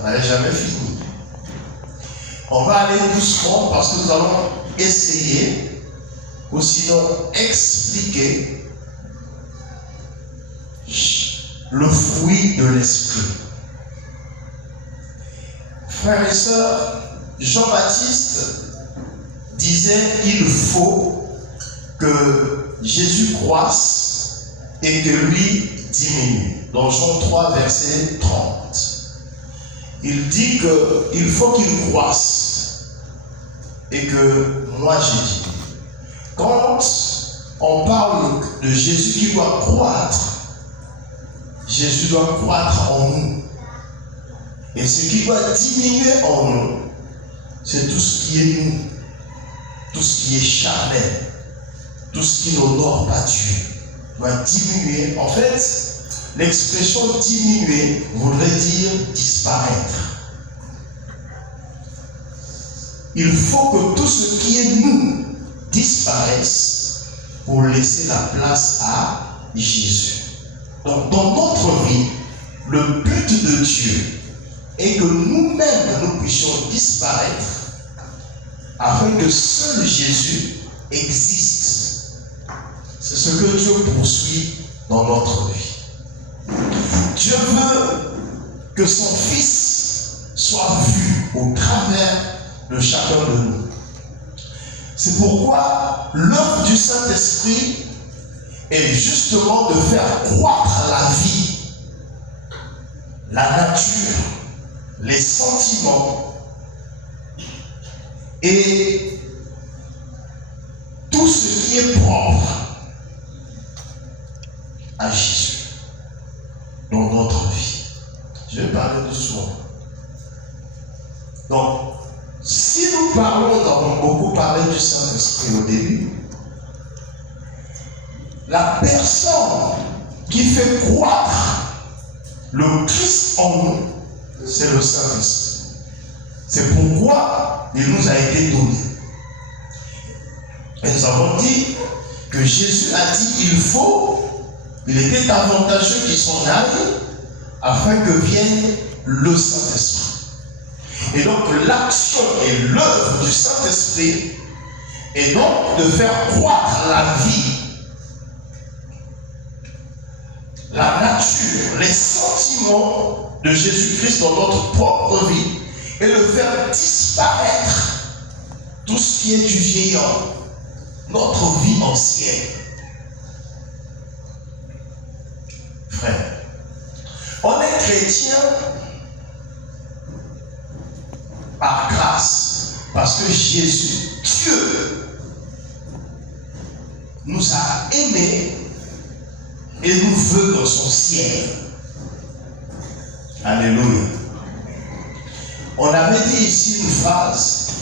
On n'avait jamais fini. On va aller doucement parce que nous allons essayer ou sinon expliquer le fruit de l'esprit. Frères et sœurs, Jean-Baptiste disait il faut que Jésus croisse et que lui diminue. Dans Jean 3, verset 30. Il dit qu'il faut qu'il croisse et que moi je dis. Quand on parle de Jésus qui doit croître, Jésus doit croître en nous. Et ce qui doit diminuer en nous, c'est tout ce qui est nous, tout ce qui est charnel, tout ce qui n'honore pas Dieu doit diminuer. En fait, l'expression diminuer voudrait dire disparaître. Il faut que tout ce qui est nous disparaisse pour laisser la place à Jésus. Donc dans notre vie, le but de Dieu est que nous-mêmes nous puissions disparaître afin que seul Jésus existe. C'est ce que Dieu poursuit dans notre vie. Dieu veut que son Fils soit vu au travers de chacun de nous. C'est pourquoi l'œuvre du Saint-Esprit est justement de faire croître la vie, la nature, les sentiments et tout ce qui est propre à Jésus dans notre vie. Je vais parler doucement. Donc, si nous parlons, nous avons beaucoup parlé du Saint-Esprit au début, la personne qui fait croître le Christ en nous, c'est le Saint-Esprit. C'est pourquoi il nous a été donné. Et nous avons dit que Jésus a dit il était avantageux qu'il s'en aille afin que vienne le Saint-Esprit. Et donc l'action et l'œuvre du Saint-Esprit est donc de faire croître la vie, la nature, les sentiments de Jésus-Christ dans notre propre vie et de faire disparaître tout ce qui est du vieillard, notre vie ancienne. Frère, on est chrétien par grâce, parce que Jésus, Dieu, nous a aimés et nous veut dans son ciel. Alléluia. On avait dit ici une phrase: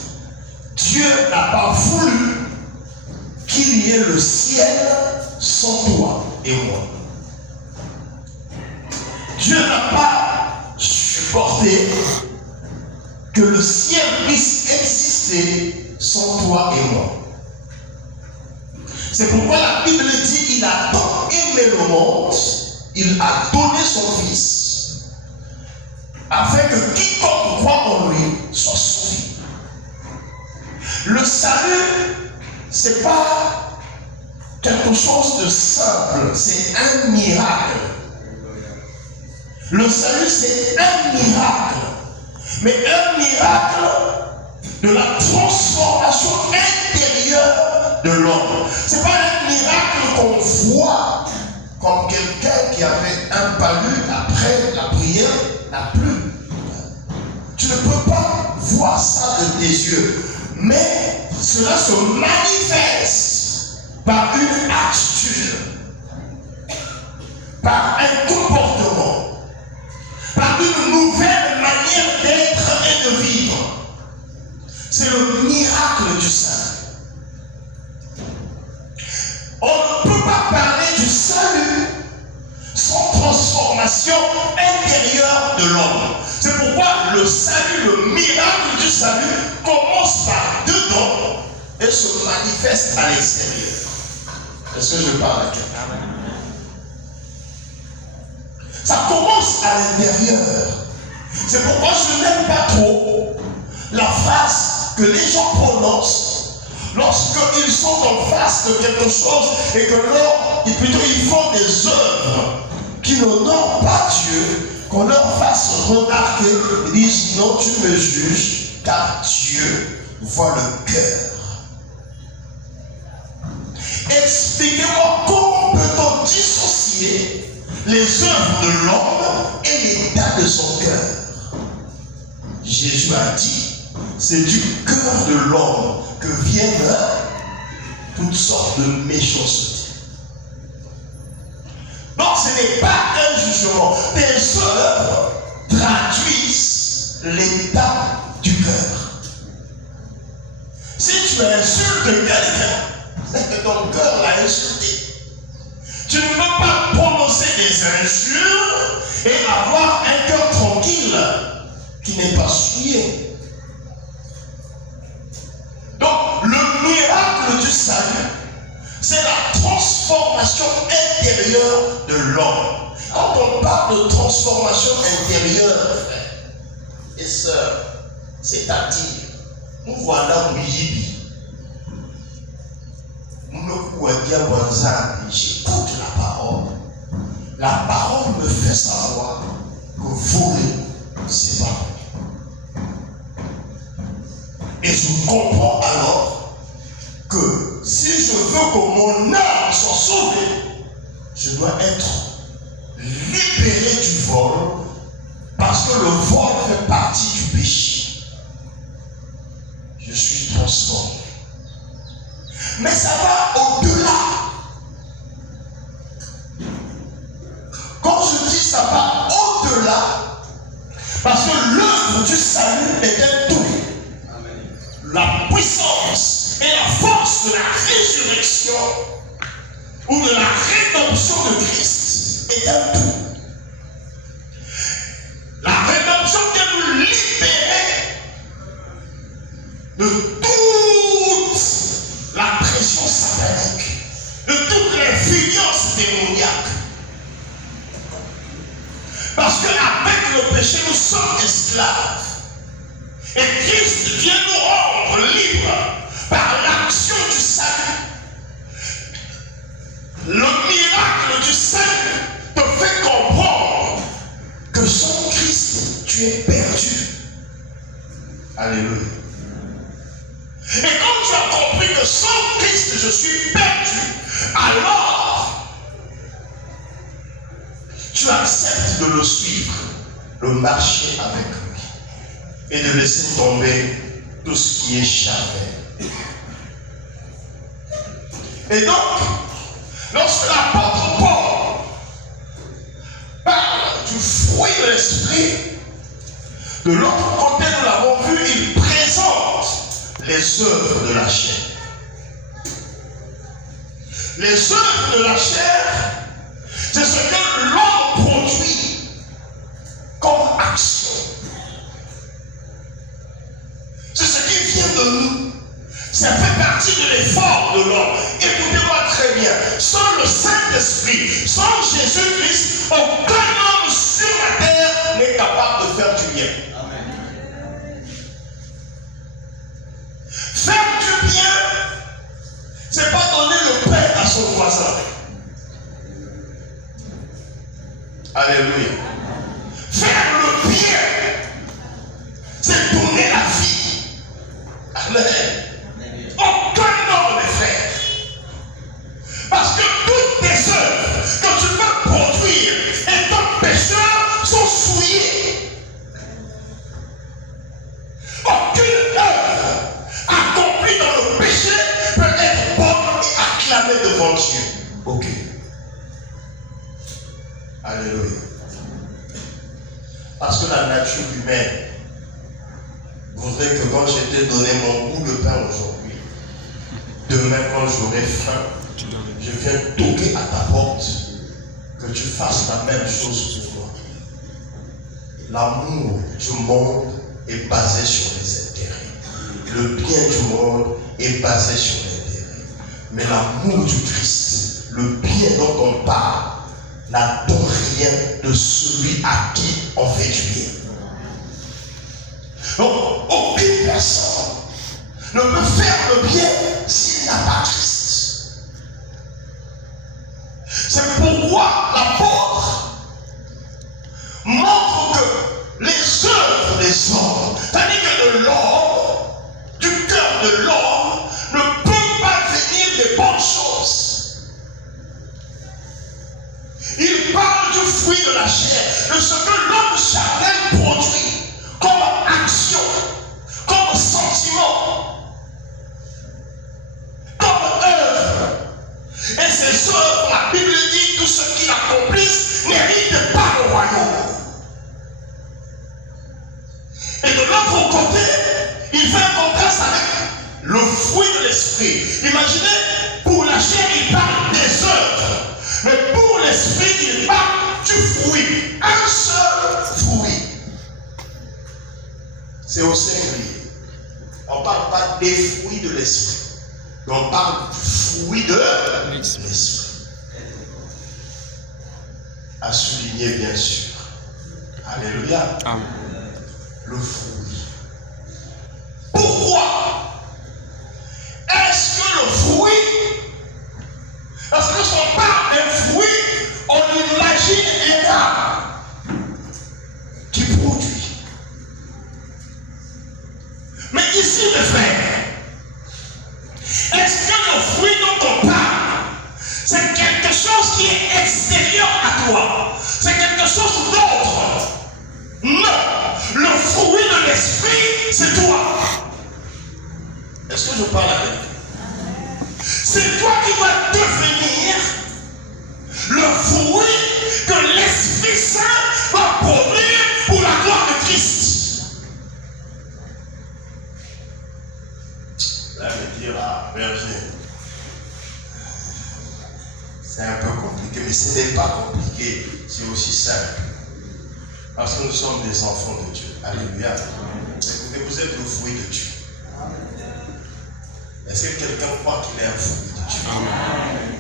Dieu n'a pas voulu qu'il y ait le ciel sans toi et moi. Dieu n'a pas supporté que le ciel puisse exister sans toi et moi. C'est pourquoi la Bible dit il a tant aimé le monde, il a donné son Fils, afin que quiconque croit en lui soit sauvé. Le salut, c'est pas quelque chose de simple, c'est un miracle. Le salut, c'est un miracle. Mais un miracle de la transformation intérieure de l'homme. Ce n'est pas un miracle qu'on voit comme quelqu'un qui avait un palu après la prière n'a plus. Tu ne peux pas voir ça de tes yeux. Mais cela se manifeste par une attitude, par un comportement, par une nouvelle manière d'être et de vivre. C'est le miracle du salut. On ne peut pas parler du salut sans transformation intérieure de l'homme. C'est pourquoi le salut, le miracle du salut commence par dedans et se manifeste à l'extérieur. Est-ce que je parle à quelqu'un? Ça commence à l'intérieur. C'est pourquoi je n'aime pas trop la phrase que les gens prononcent lorsqu'ils sont en face de quelque chose et que plutôt ils font des œuvres qui n'honorent pas Dieu, qu'on leur fasse remarquer, ils disent non, tu me juges, car Dieu voit le cœur. Expliquez-moi comment peut-on dissocier les œuvres de l'homme et l'état de son cœur. Jésus a dit, c'est du cœur de l'homme que viennent toutes sortes de méchancetés. Donc ce n'est pas un jugement. Tes œuvres traduisent l'état du cœur. Si tu insultes quelqu'un, c'est que ton cœur l'a insulté. Tu ne peux pas prononcer des injures et avoir un cœur tranquille qui n'est pas souillé. Donc le miracle du salut, c'est la transformation intérieure de l'homme. Quand on parle de transformation intérieure, frères et sœurs, c'est-à-dire, nous voilà Mouyibi. J'écoute la parole. La parole me fait savoir que voler, c'est pas vrai. Et je comprends alors que si je veux que mon âme soit sauvée, je dois être libéré du vol, parce que le vol fait partie du péché. Je suis transformé. Mais ça va au-delà. Quand je dis ça va au-delà, parce que l'œuvre du salut est un tout. La puissance et la force de la résurrection ou de la rédemption de Christ est un tout. La rédemption vient nous libérer de toute la pression satanique, de toute l'influence démoniaque. Parce qu'avec le péché, nous sommes esclaves. Et Christ vient nous rendre libres par l'action du salut. Le miracle du salut te fait comprendre que sans Christ, tu es perdu. Alléluia. Et quand tu as compris que sans Christ, je suis perdu, alors tu acceptes de le suivre, de marcher avec lui et de laisser tomber tout ce qui est charnel. Et donc, lorsque l'apôtre Paul parle du fruit de l'esprit, de l'autre côté, nous l'avons vu, il présente les œuvres de la chair. Les œuvres de la chair, c'est ce que l'homme produit comme action. C'est ce qui vient de nous. Ça fait partie de l'effort de l'homme. Écoutez-moi très bien. Sans le Saint-Esprit, sans Jésus-Christ, aucun homme sur la terre n'est capable de faire du bien. Amen. Faire du bien, c'est pas donner le pain à son voisin. Alléluia. Faire le bien, c'est donner la vie. Amen. Aucun homme ne fait. Parce que toutes tes œuvres que tu peux produire étant pécheur sont souillées. Aucune œuvre accomplie dans le péché peut être bonne et acclamée devant Dieu. Ok. Alléluia. Parce que la nature humaine voudrait que quand je t'ai donné mon bout de pain aujourd'hui, demain quand j'aurai faim, je viens toquer à ta porte, que tu fasses la même chose pour moi. L'amour du monde est basé sur les intérêts. Le bien du monde est basé sur l'intérêt. Mais l'amour du Christ, le bien dont on parle, n'attend rien de celui à qui on fait du bien. Donc, aucune personne ne peut faire le bien s'il n'a pas Christ. C'est pourquoi l'apôtre montre que les œuvres des hommes, c'est-à-dire que de l'homme, du cœur de l'homme, ne peut pas venir des bonnes choses. Il parle du fruit de la chair, de ce que l'homme charnel produit comme action, comme sentiment, comme œuvre. Et ces œuvres, la Bible dit, tous ceux qui l'accomplissent n'héritent pas le royaume. Et de l'autre côté, il fait un contraste avec le fruit de l'esprit. Imaginez, pour la chair, il parle des œuvres. Mais pour l'esprit, il parle du fruit. Un seul fruit. C'est au singulier. On ne parle pas des fruits de l'esprit. On parle du fruit de l'esprit. À souligner, bien sûr. Alléluia. Amen. Le fruit. Pourquoi est-ce que le fruit, parce que si on parle d'un fruit, on imagine un arbre qui produit. Mais ici, mes frères, est-ce que le fruit dont on parle, c'est quelque chose qui est extérieur à toi? C'est quelque chose d'autre? Non, le fruit de l'esprit, c'est toi. Est-ce que je parle à quelqu'un? C'est toi qui vas devenir le fruit que l'Esprit Saint va produire pour la gloire de Christ. Là, me dire, ah, berger, c'est un peu compliqué, mais ce n'est pas compliqué, c'est aussi simple. Parce que nous sommes des enfants de Dieu. Alléluia. Écoutez, vous êtes le fruit de Dieu. Est-ce que quelqu'un croit qu'il est un fruit de Dieu? Amen.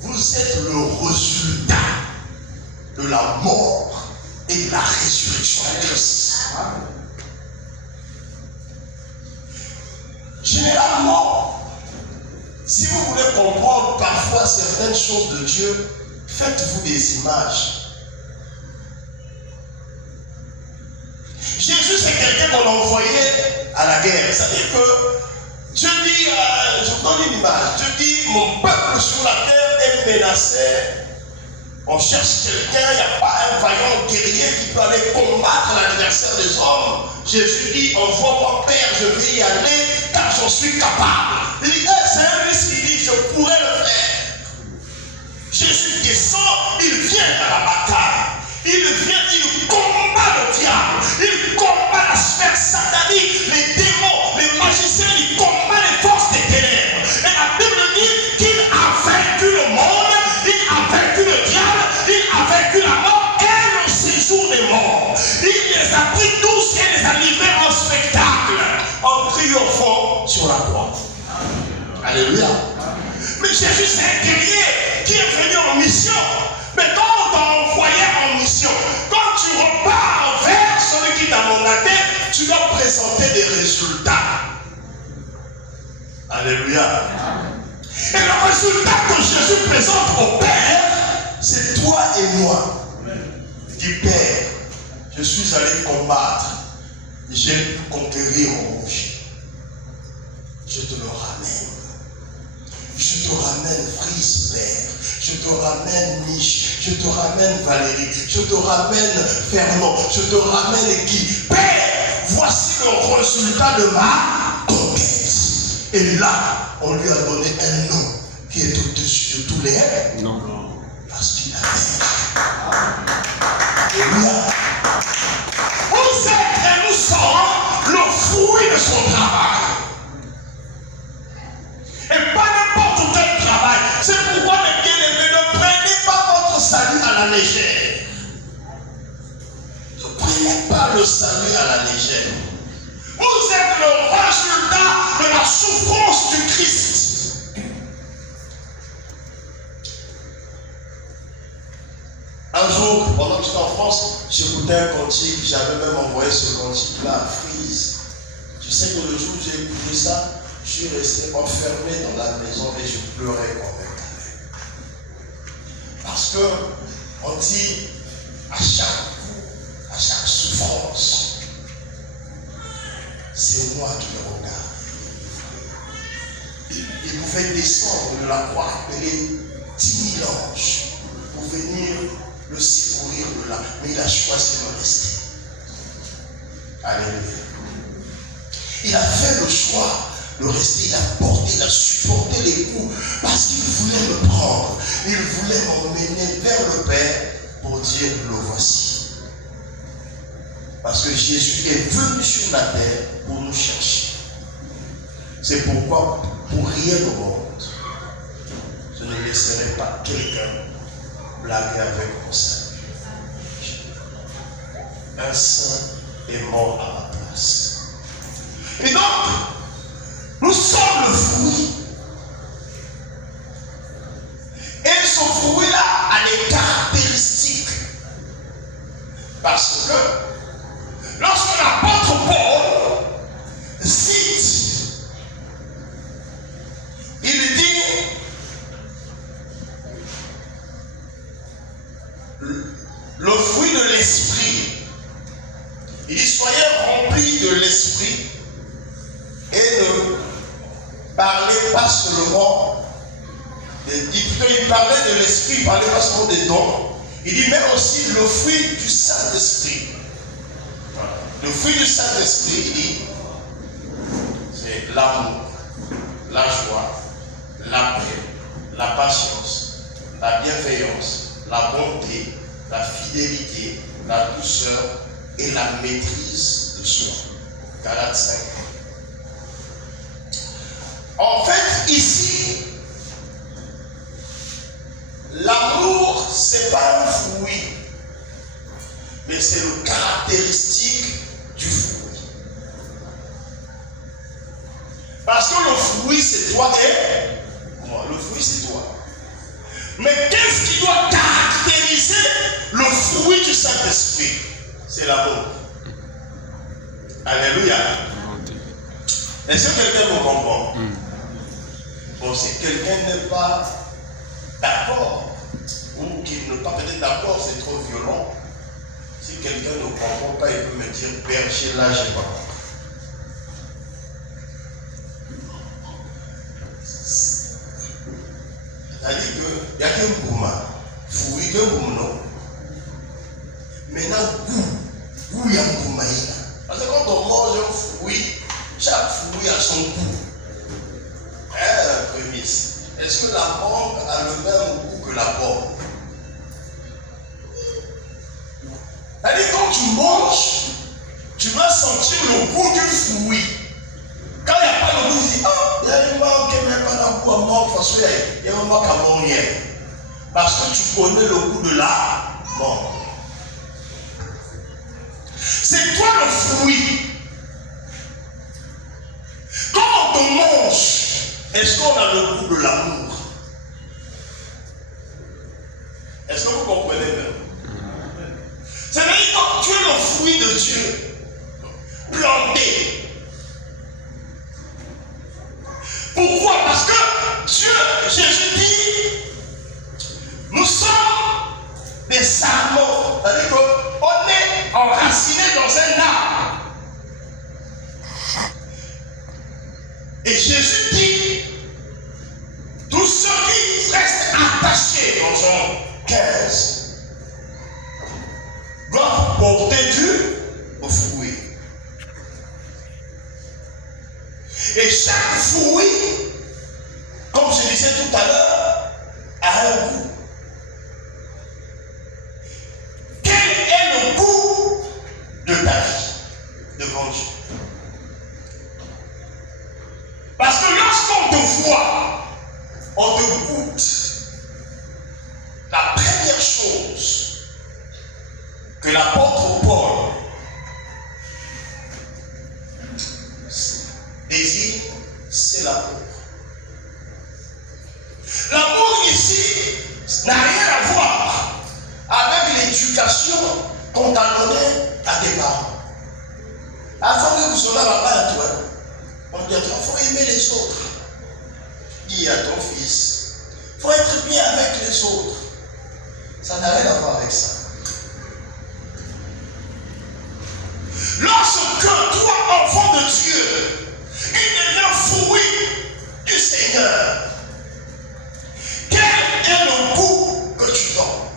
Vous êtes le résultat de la mort et de la résurrection de Christ. Généralement, si vous voulez comprendre parfois certaines choses de Dieu, faites-vous des images. Jésus, c'est quelqu'un qu'on envoyait à la guerre. C'est-à-dire que Dieu dit, je vous donne une image, Dieu dit, mon peuple sur la terre est menacé. On cherche quelqu'un, il n'y a pas un vaillant guerrier qui peut aller combattre l'adversaire des hommes. Jésus dit, envoie-moi Père, je vais y aller, car j'en suis capable. Il dit, c'est un risque, il dit, je pourrais le faire. Jésus descend, il vient à la bataille. Il vient, il combat le diable, il combat la sphère satanique, les démons, les magiciens, il combat les forces des ténèbres. Et la Bible dit qu'il a vaincu le monde, il a vaincu le diable, il a vaincu la mort et le séjour des morts. Il les a pris tous et les a livrés en spectacle, en triomphant sur la croix. Alléluia. Mais Jésus, c'est un guerrier qui est venu en mission. Mais quand on t'a envoyé en mission, quand tu repars vers celui qui t'a mandaté, tu dois présenter des résultats. Alléluia. Et le résultat que Jésus présente au Père, c'est toi et moi. Dis, Père, je suis allé combattre, j'ai pu conquérir en rouge. Je te le ramène. Je te ramène Frise, Père. Je te ramène Mich. Je te ramène Valérie. Je te ramène Fernand. Je te ramène Guy. Père, voici le résultat de ma conquête. Et là, on lui a donné un nom qui est au-dessus de tous les noms. Parce qu'il a vaincu. Alléluia. Vous êtes et nous sommes le fruit de son travail. Et pas n'importe quel travail. C'est pourquoi les bien-aimés, ne prenez pas votre salut à la légère. Ne prenez pas le salut à la légère. Vous êtes le résultat de la souffrance du Christ. Un jour, pendant que je qu'en France, j'écoutais un cantique, j'avais même envoyé ce cantique-là à Frise. Tu sais que le jour où j'ai écouté ça, je suis resté enfermé dans la maison et je pleurais quand même. Parce que on dit à chaque coup, à chaque souffrance, c'est moi qui le regarde. Il pouvait descendre de la croix, appeler 10 000 anges pour venir le secourir de là. Mais il a choisi de rester. Alléluia. Il a fait le choix de rester, il a porté, il a supporté les coups parce qu'il voulait me prendre. Il voulait m'emmener vers le Père pour dire le voici. Parce que Jésus est venu sur la terre pour nous chercher. C'est pourquoi, pour rien au monde, je ne laisserai pas quelqu'un blaguer avec mon salut. Un saint est mort à ma place. Et donc, nous sommes le fruit. Et ce fruit-là a des caractéristiques. Parce que, lorsque l'apôtre Paul cite, il dit, le fruit de l'esprit. Il dit, soyez remplis de l'esprit. Et ne parlez pas seulement, il parlait de l'esprit, il parlait pas seulement des dons. Il dit mais aussi le fruit du Saint-Esprit. Le fruit du Saint-Esprit, il dit, c'est l'amour, la joie, la paix, la patience, la bienveillance, la bonté, la fidélité, la douceur et la maîtrise de soi. Galates 5. En fait, ici, l'amour, ce n'est pas un fruit, mais c'est le caractéristique du fruit. Parce que le fruit, c'est toi et moi. Le fruit, c'est toi. Mais qu'est-ce qui doit caractériser le fruit du Saint-Esprit? C'est l'amour. Alléluia. Est-ce que quelqu'un me comprend? Bon, si quelqu'un n'est pas d'accord, ou qu'il n'est pas peut-être d'accord, c'est trop violent. Si quelqu'un ne comprend pas, il peut me dire, berger, là, je n'ai pas compris. C'est-à-dire qu'il n'y a qu'un gourmand. Fruit qu'un gourmand. Maintenant, goût, il y a un gourmand. Parce que quand on mange un fruit, chaque fruit a son goût. Prémisse. Est-ce que la mangue a le même goût que la pomme? C'est-à-dire quand tu manges, tu vas sentir le goût du fruit. Quand il n'y a pas le goût, tu dis, ah, il y a une mangue qui n'a pas le goût à mangue, parce qu'il y a un mangue à mangue. Parce que tu connais le goût de la mangue. C'est toi le fruit. Quand on te mange, est-ce qu'on a le goût de l'amour? Est-ce que vous comprenez bien? C'est-à-dire quand tu es le fruit de Dieu, planté. Pourquoi? Parce que Dieu, Jésus dit, nous sommes des sarments. C'est-à-dire qu'on est enraciné dans un arbre. Et Jésus dit, tous ceux qui restent attachés dans Jean 15 doivent porter du fruit. Et chaque fruit, comme je disais tout à l'heure, a un goût. Quel est le goût de ta vie devant Dieu? Parce que lorsqu'on te voit, on te goûte. La première chose que l'apôtre Paul désire, c'est l'amour. cela là-bas, toi. On dit, il faut aimer les autres. Dis à ton fils, il faut être bien avec les autres. Ça n'a rien à voir avec ça. Lorsque toi, enfant de Dieu, il devient fruit du Seigneur, quel est le goût que tu donnes?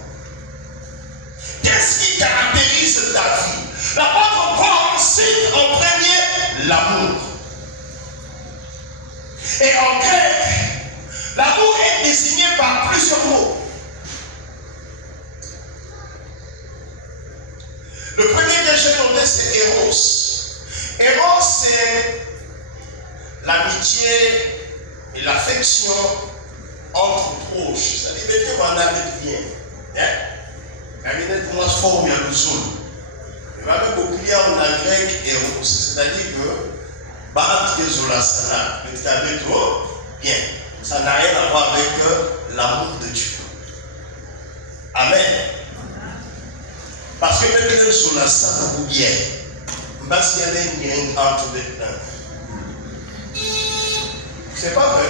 Qu'est-ce qui caractérise ta vie? L'apôtre Paul cite en premier l'amour. Et en grec, l'amour est désigné par plusieurs mots. Le premier que j'ai noté, c'est Eros. Eros, c'est l'amitié et l'affection entre proches. Ça veut dire qu'on a bien. La minute pour moi, c'est fort bien le sol. Il va même beaucoup lire en grec Eros. C'est-à-dire que Bat que Zolasana, mais tu as bien. Ça n'a rien à voir avec l'amour de Dieu. Amen. Parce que maintenant, sur la salle ou bien, parce qu'il y a des liens entre les deux. C'est pas vrai.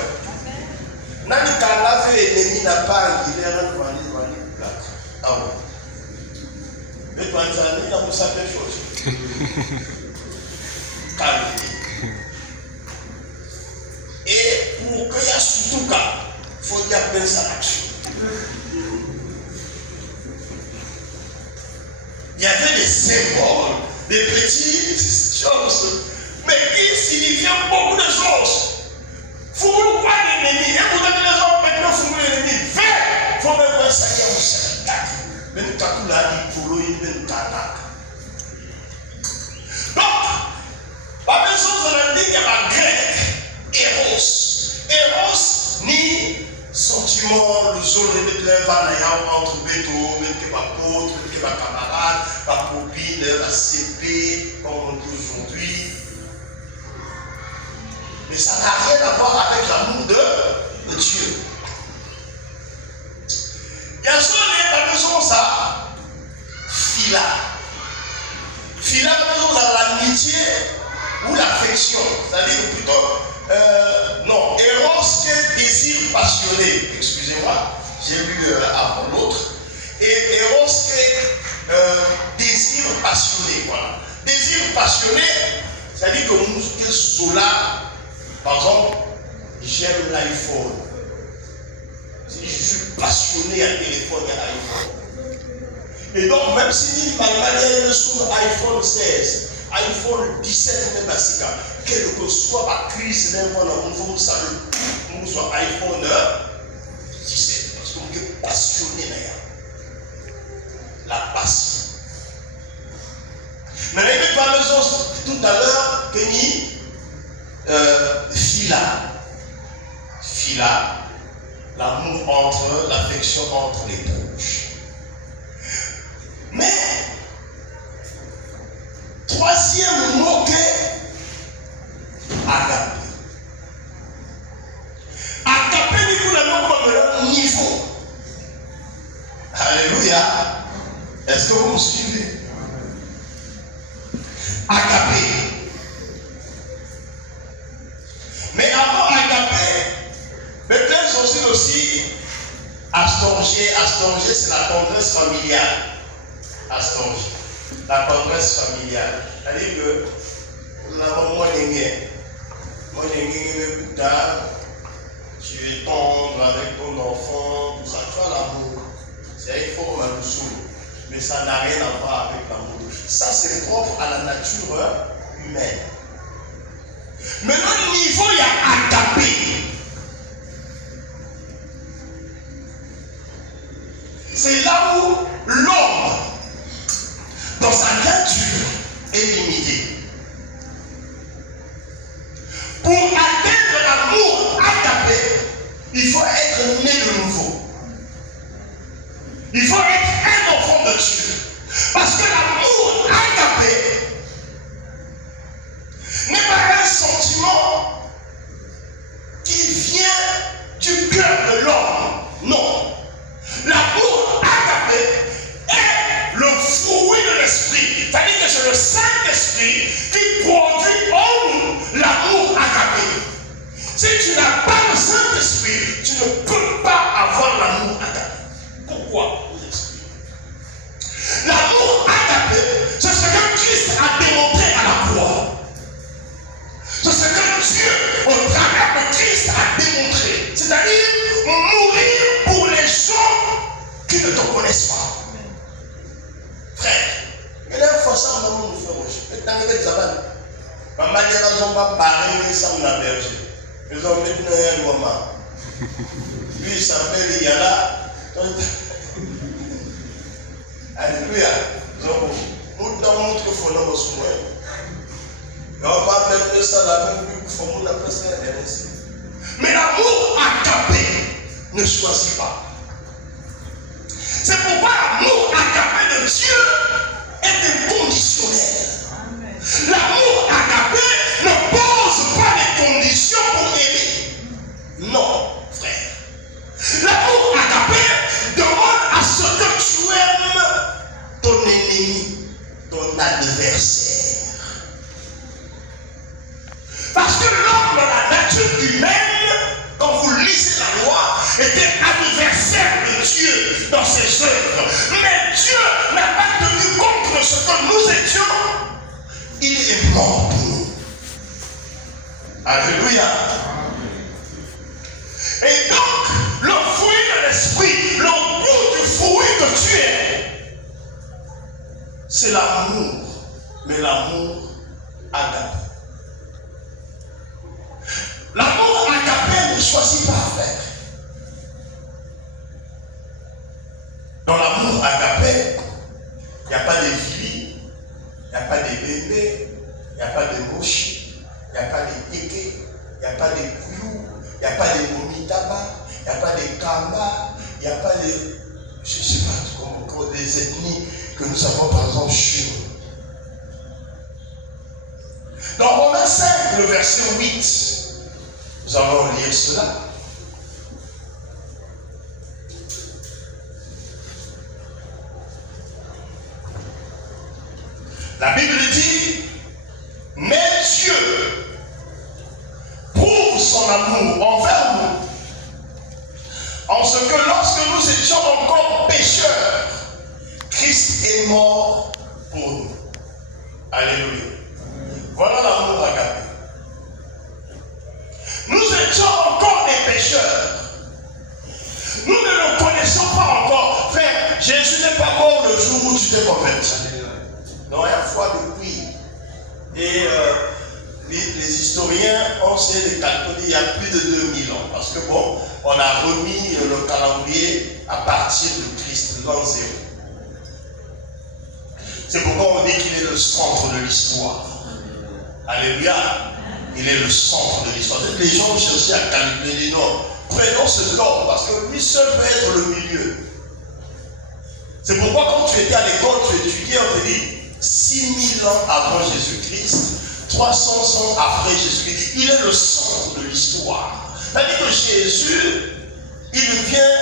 Nani kala fait l'ennemi n'a pas il est rendu black. Ah ouais. Mais toi, Nani n'a pas cette chose. Calme. Et pour qu'il y ait surtout cas, il faut dire bien sa action. Il y avait des symboles, des petites choses, mais qui signifient beaucoup de choses. Faut vous voir l'ennemi, et vous donnez les hommes maintenant, faut l'ennemi. Fais, faut même voir ça qui est au Sénégal. Mais nous avons là, il faut nous attaque. Donc, pas besoin de la ligne, il y a ma grec, Eros. Eros, ni sentiment, le sol de l'envers entre béto, même que ma pote, même que ma camarade, ma copine, la CP, comme on dit aujourd'hui. Mais ça n'a rien à voir avec l'amour de Dieu. Il y a ce qu'on a besoin de ça. Phila. Phila, besoin de l'amitié ou l'affection. C'est-à-dire plutôt, non, Eros, c'est désir passionné. Excusez-moi, j'ai lu avant l'autre. Et Eros, c'est désir passionné. Voilà. Désir passionné, c'est-à-dire que nous, Zola, par exemple, j'aime l'iPhone. Je suis passionné à téléphone et à iPhone. Et donc, même si il y a sur iPhone 16, iPhone 17, même à Sika, quelle que soit la crise, même quand on soit iPhone 17, parce qu'on est passionné d'ailleurs. La passion. Mais il n'y a pas besoin tout à l'heure que ni Phila, l'amour entre, l'affection entre les proches. Mais, troisième mot-clé, agape. Agape, nous l'avons comme le niveau. Alléluia. Est-ce que vous me suivez? Agape. Mais avant agapé, peut-être aussi astorgé. Astorgé, c'est la tendresse familiale. Astorgé, la tendresse familiale. C'est-à-dire que nous avons moins d'énergie. Moins d'énergie, plus tard, tu es tendre avec ton enfant, tout ça. Tu as l'amour. C'est il faut un sous. Mais ça n'a rien à voir avec l'amour. Ça, c'est propre à la nature humaine. Maintenant, au niveau, il y a agapé. C'est là où l'homme, dans sa nature, est limité. Pour atteindre l'amour agapé, il faut être né de nouveau. Il faut être un enfant de Dieu. Parce que l'amour agapé n'est pas un sentiment qui vient du cœur de l'homme. Non. L'amour agapé est le fruit de l'esprit. C'est-à-dire que c'est le Saint-Esprit qui produit avoir l'amour agapé. Pourquoi? Vous expliquez. L'amour agapé, c'est ce que Christ a démontré à la croix. C'est ce que Dieu, au travers de Christ, a démontré. C'est-à-dire mourir pour les gens qui ne te connaissent pas. Frère, il y a une façon dont nous faisons. Dans le Zabal, ma manière de pas parler sans la berger. Ils ont mis un moment. Lui, il s'appelle Yala. Alléluia. Donc, nous avons notre fondement au soin. Et on va appeler ça la même plus pour nous appeler ça RSI. Mais l'amour agapé ne choisit pas. C'est pourquoi l'amour agapé de Dieu est inconditionnel. L'amour agapé ne pose pas les conditions pour aimer. Non, frère. L'amour agapé demande à ce que tu aimes ton ennemi, ton adversaire. Parce que l'homme dans la nature humaine, quand vous lisez la loi, était adversaire de Dieu dans ses œuvres. Mais Dieu n'a pas tenu compte de ce que nous étions. Il est mort pour nous. Alléluia. Et donc, le fruit de l'esprit, le goût du fruit que tu es, c'est l'amour. Mais l'amour agapé. L'amour agapé ne choisit pas, frère. Dans l'amour agapé, il n'y a pas de vili, il n'y a pas de bébé, il n'y a pas de mochi, il n'y a pas de téké, il n'y a pas de kouyou, il n'y a pas de momitaba, il n'y a pas de kamba, il n'y a pas de, je ne sais pas comment, des ethnies que nous avons par exemple chez nous. Dans Romains 5, le verset 8, nous allons lire cela. La Bible dit, mais Dieu prouve son amour envers nous, en ce que lorsque nous étions encore pécheurs, Christ est mort pour nous. Alléluia. Voilà l'amour agapé. Nous étions encore des pécheurs. Nous ne le connaissons pas encore. Frère, Jésus n'est pas mort le jour où tu t'es converti. Non, il y a foi depuis. Et les historiens ont essayé de calculer il y a plus de 2000 ans. Parce que bon, on a remis le calendrier à partir de Christ, l'an 0. C'est pourquoi on dit qu'il est le centre de l'histoire. Alléluia. Il est le centre de l'histoire. Les gens cherchaient à calculer, non, prenons ce temps, parce que lui seul peut être le milieu. C'est pourquoi quand tu étais à l'école, tu étudiais, on te dit 6000 ans avant Jésus-Christ, 300 ans après Jésus-Christ. Il est le centre de l'histoire. C'est-à-dire que Jésus, il vient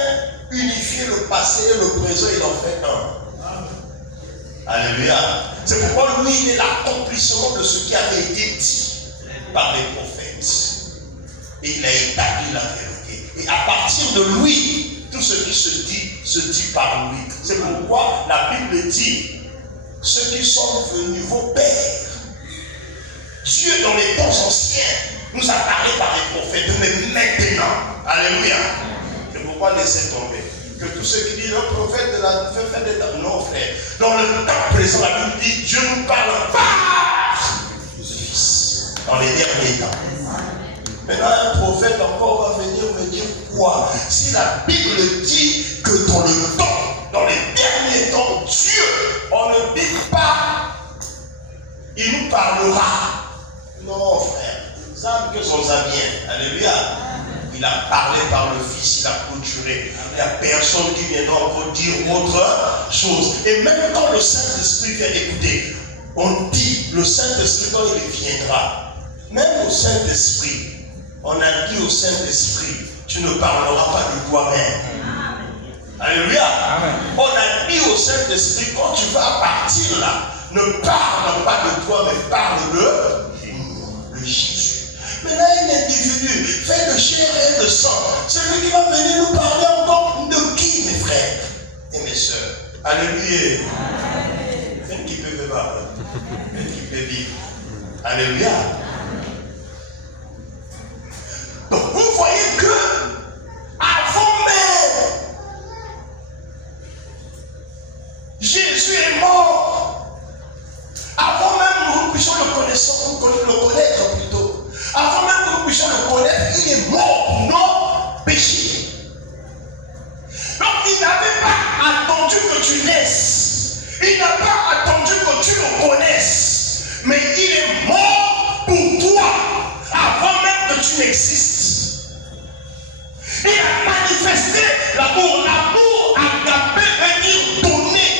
unifier le passé et le présent, il en fait un. Alléluia. C'est pourquoi lui, il est l'accomplissement de ce qui avait été dit par les prophètes. Et il a établi la vérité. Et à partir de lui, tout ce qui se dit par lui. C'est pourquoi la Bible dit, ceux qui sont venus, vos pères, Dieu dans les temps anciens nous a parlé par les prophètes, mais maintenant, alléluia. C'est pourquoi laissez tomber. Que tous ceux qui disent le prophète de la fin des temps, non frère. Dans le temps présent, la Bible dit, Dieu nous parle par le Fils. Dans les derniers temps. Maintenant, un prophète encore va venir me dire quoi? Si la Bible dit que dans le temps, dans les derniers temps, Dieu, on ne dit pas, il nous parlera. Non, frère, ça que son ami. Alléluia. Il a parlé par le Fils, il a clôturé. Il n'y a personne qui viendra encore dire autre chose. Et même quand le Saint-Esprit vient écouter, on dit, le Saint-Esprit, quand il viendra, même au Saint-Esprit, on a dit au Saint-Esprit, tu ne parleras pas de toi-même. Alléluia. On a dit au Saint-Esprit, quand tu vas partir là, ne parle pas de toi, mais parle de Jésus. Maintenant, un individu fait de chair et de sang, celui qui va venir nous parler encore Alléluia. Même qui peut vivre. Même qui peut vivre. Alléluia. Donc vous voyez que avant même Jésus est mort. Avant même que nous puissions le connaître plutôt. Avant même que nous puissions le connaître, il est mort pour nos péchés. Donc il n'avait pas attendu que tu naisses. Il n'a pas attendu que tu le connaisses. Mais il est mort pour toi avant même que tu n'existes. Il a manifesté l'amour. L'amour agapé veut dire donner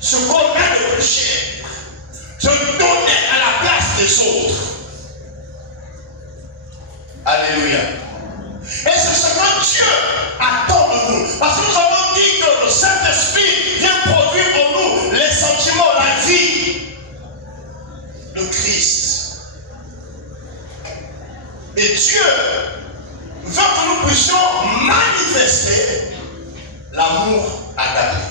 ce qu'on a de péché. Se donner à la place des autres. Alléluia. Et c'est ce que Dieu attend de nous. Parce que nous avons dit que le Saint-Esprit vient produire en nous les sentiments, la vie de Christ. Et Dieu veut que nous puissions manifester l'amour agapé.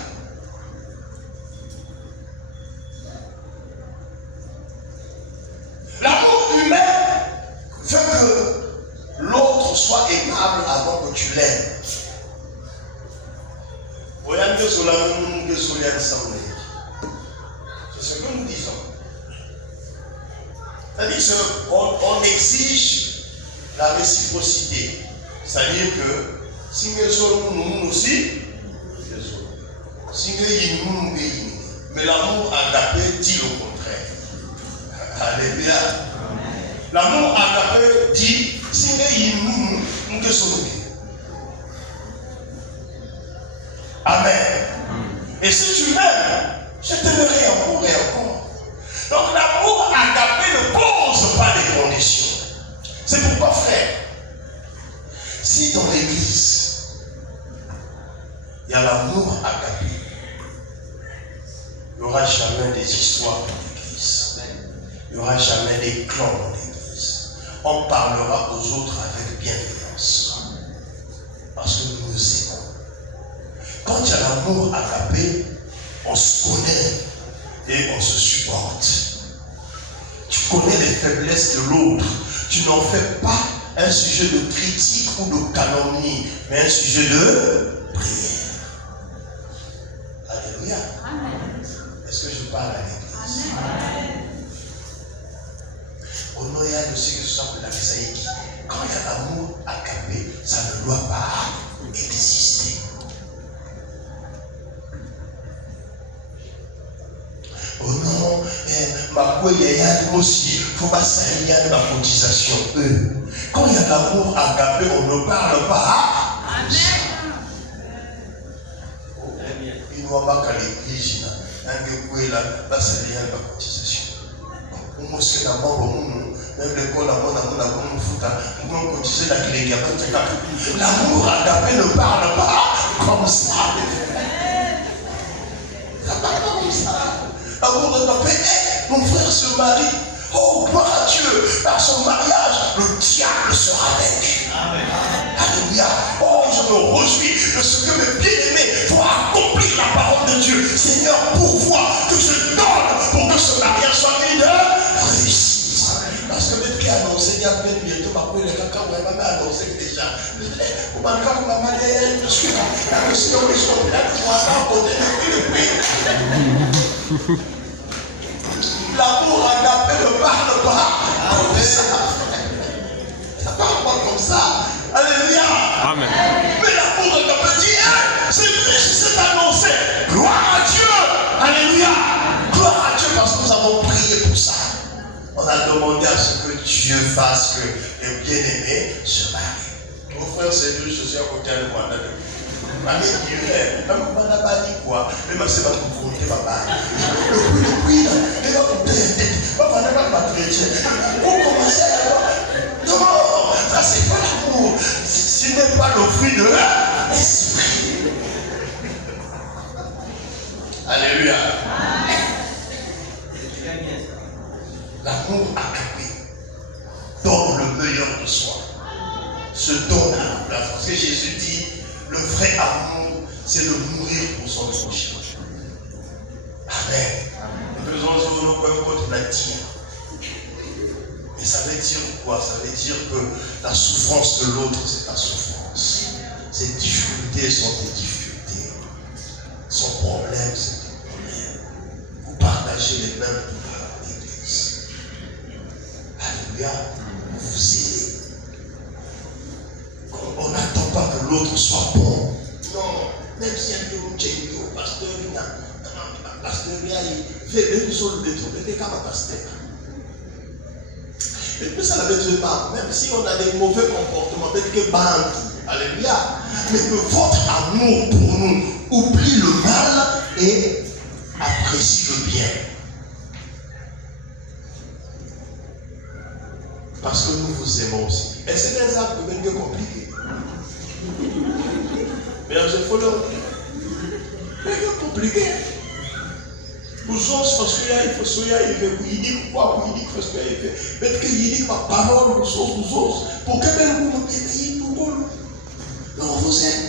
L'amour humain veut que l'autre soit aimable avant que tu l'aimes. C'est ce que nous disons. C'est-à-dire qu'on exige la réciprocité. C'est-à-dire que si nous aussi, mais l'amour agapé dit le contraire. Alléluia. L'amour agapé dit Amen. Et si tu m'aimes, je t'aimerai encore et encore. Donc l'amour agapé ne pose pas de conditions. C'est pourquoi, frère, si dans l'église, il y a l'amour agapé, il n'y aura jamais des histoires dans l'église. Il n'y aura jamais des clans dans l'église. On parlera aux autres avec bienveillance. Parce que nous nous aimons. Quand il y a l'amour agapé, on se connaît et on se supporte. Tu connais les faiblesses de l'autre. Tu n'en fais pas un sujet de critique ou de calomnie, mais un sujet de prière. Alléluia. Amen. Est-ce que je parle à l'église? Amen. Au nom de ce que ce soit pour la Kisaïki, quand il y a l'amour agapé, ça ne doit pas exister. Oh non, ma il y a aussi, il ne faut pas s'aligner de ma cotisation. Quand il y a l'amour agapé, on ne parle pas. Amen. Il ne va pas qu'à l'église, il va s'aligner de ma cotisation. L'amour agapé ne parle pas comme ça. Ça parle pas comme ça. L'amour agapé, mon frère se marie. Oh, gloire à Dieu. Par son mariage, le diable sera vaincu. Alléluia. Oh, je me réjouis de ce que mes bien-aimés vont accomplir la parole de Dieu. Seigneur, pourvois que je donne pour que ce mariage soit une réussite. Parce que même qui a annoncé, il y a même bientôt, ma poule, les caca, on va même annoncer déjà. Au Maroc, ma maman, je suis là. Je suis là, je suis là, je suis là, l'amour agapé ne parle pas comme ça. Ça ne parle pas comme ça. Alléluia. Amen. Mais l'amour agapé dit, c'est vrai, c'est annoncé. Gloire à Dieu. Alléluia. Gloire à Dieu parce que nous avons prié pour ça. On a demandé à ce que Dieu fasse que les bien-aimés se marient. Mon frère, c'est lui, je suis à côté de moi. Mamie dirait, on n'a pas dit quoi, mais ma sœur va vous fournir ma bague. Le prix, il va vous payer. On n'a pas de chrétien. Vous commencez à non, ça c'est pas l'amour. Ce n'est pas le fruit de l'esprit. Alléluia. L'amour agapé donne le meilleur de soi. Se donne à la place. Parce que Jésus dit, le vrai amour, c'est de mourir pour son prochain. Amen. Faisons sur nos côtes la dire. Et ça veut dire quoi? Ça veut dire que la souffrance de l'autre, c'est ta souffrance. Ses difficultés sont tes difficultés. Son problème, c'est ton problème. Vous partagez les mêmes douleurs à l'église. Alléluia. Vous vous aidez. On n'attend pas que l'autre soit bon. Non. Même si un peu de pasteur, il fait une seule béton. Il fait comme un pasteur. Et puis ça n'avait pas, même si on a des mauvais comportements, peut-être que bande, alléluia, mais que votre amour pour nous oublie le mal et apprécie le bien. Parce que nous vous aimons aussi. Et c'est des actes même que compliqués. Mais il faut leur dire. Mais c'est compliqué. Nous sommes parce qu'il y a il dit quoi, il dit parce qu'il y a peut-être qu'il dit ma parole, nous sommes. Pour que même vous me dites, nous on vous aime.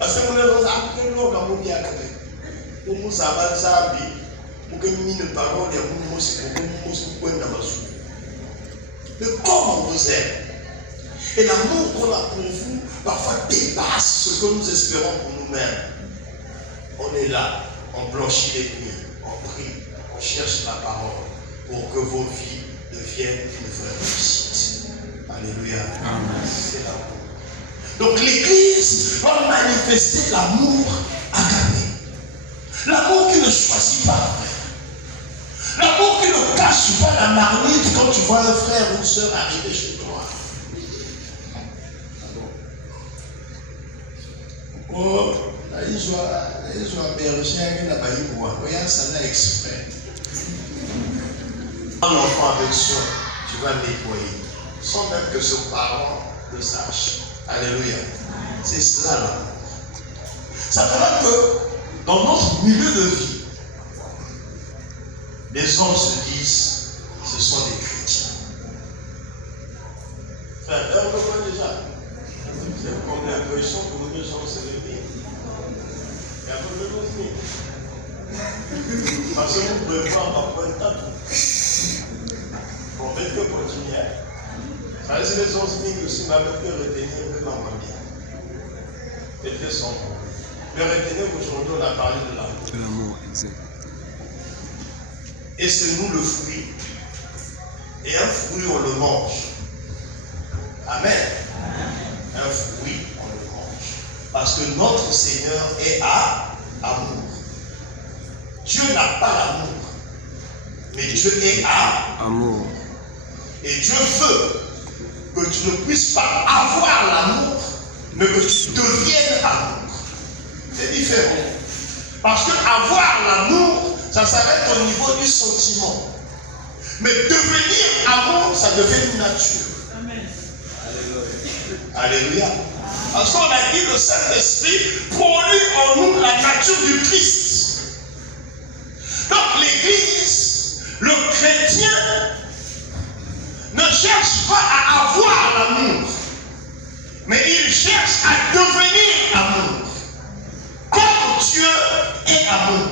Parce que nous avons appris l'homme dans mon bien. Pour nous avancer, pour que nous ne parlons pas de nous, c'est pour que nous nous pouvons dans la soupe. Mais comme on vous aime, et l'amour qu'on a pour vous, parfois dépasse ce que nous espérons pour nous-mêmes. On est là. On blanchit les nuits, on prie, on cherche la parole pour que vos vies deviennent une vraie réussite. Alléluia. Amen. C'est l'amour. Donc l'Église va manifester l'amour agapé. L'amour qui ne choisit pas. L'amour qui ne cache pas la marmite quand tu vois un frère ou une soeur arriver chez toi. Oh. Ils ont berger avec la baille bois. Regarde ça là exprès. Un enfant avec soin, tu vas nettoyer. Sans même que son parent le sache. Alléluia. C'est cela là. Ça fera que dans notre milieu de vie, les hommes se disent ce sont des chrétiens. Frère, on le voit déjà. C'est comme l'impression que nous deux sommes célébrés. Parce que vous pouvez voir ma pointe à tout. Bon, mais que continuer. Ça reste les 11 000 que si ma mère peut retenir, peut m'en bien. Et que son nom. Mais retenez aujourd'hui, on a parlé de l'amour. De l'amour, exact. Et c'est nous le fruit. Et un fruit, on le mange. Amen. Un fruit, on le mange. Parce que notre Seigneur est à amour. Dieu n'a pas l'amour, mais Dieu est à amour. Et Dieu veut que tu ne puisses pas avoir l'amour, mais que tu deviennes amour. C'est différent. Parce que avoir l'amour, ça s'arrête au niveau du sentiment. Mais devenir amour, ça devient une nature. Amen. Alléluia. Parce qu'on a dit le Saint-Esprit produit en nous la nature du Christ. Donc l'Église, le chrétien, ne cherche pas à avoir l'amour, mais il cherche à devenir amour. Comme Dieu est amour.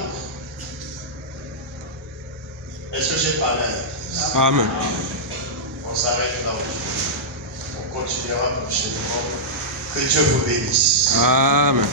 Est-ce que j'ai parlé à l'Église? Amen. On s'arrête là aujourd'hui. On continuera prochainement. Que Dieu vous bénisse. Amen.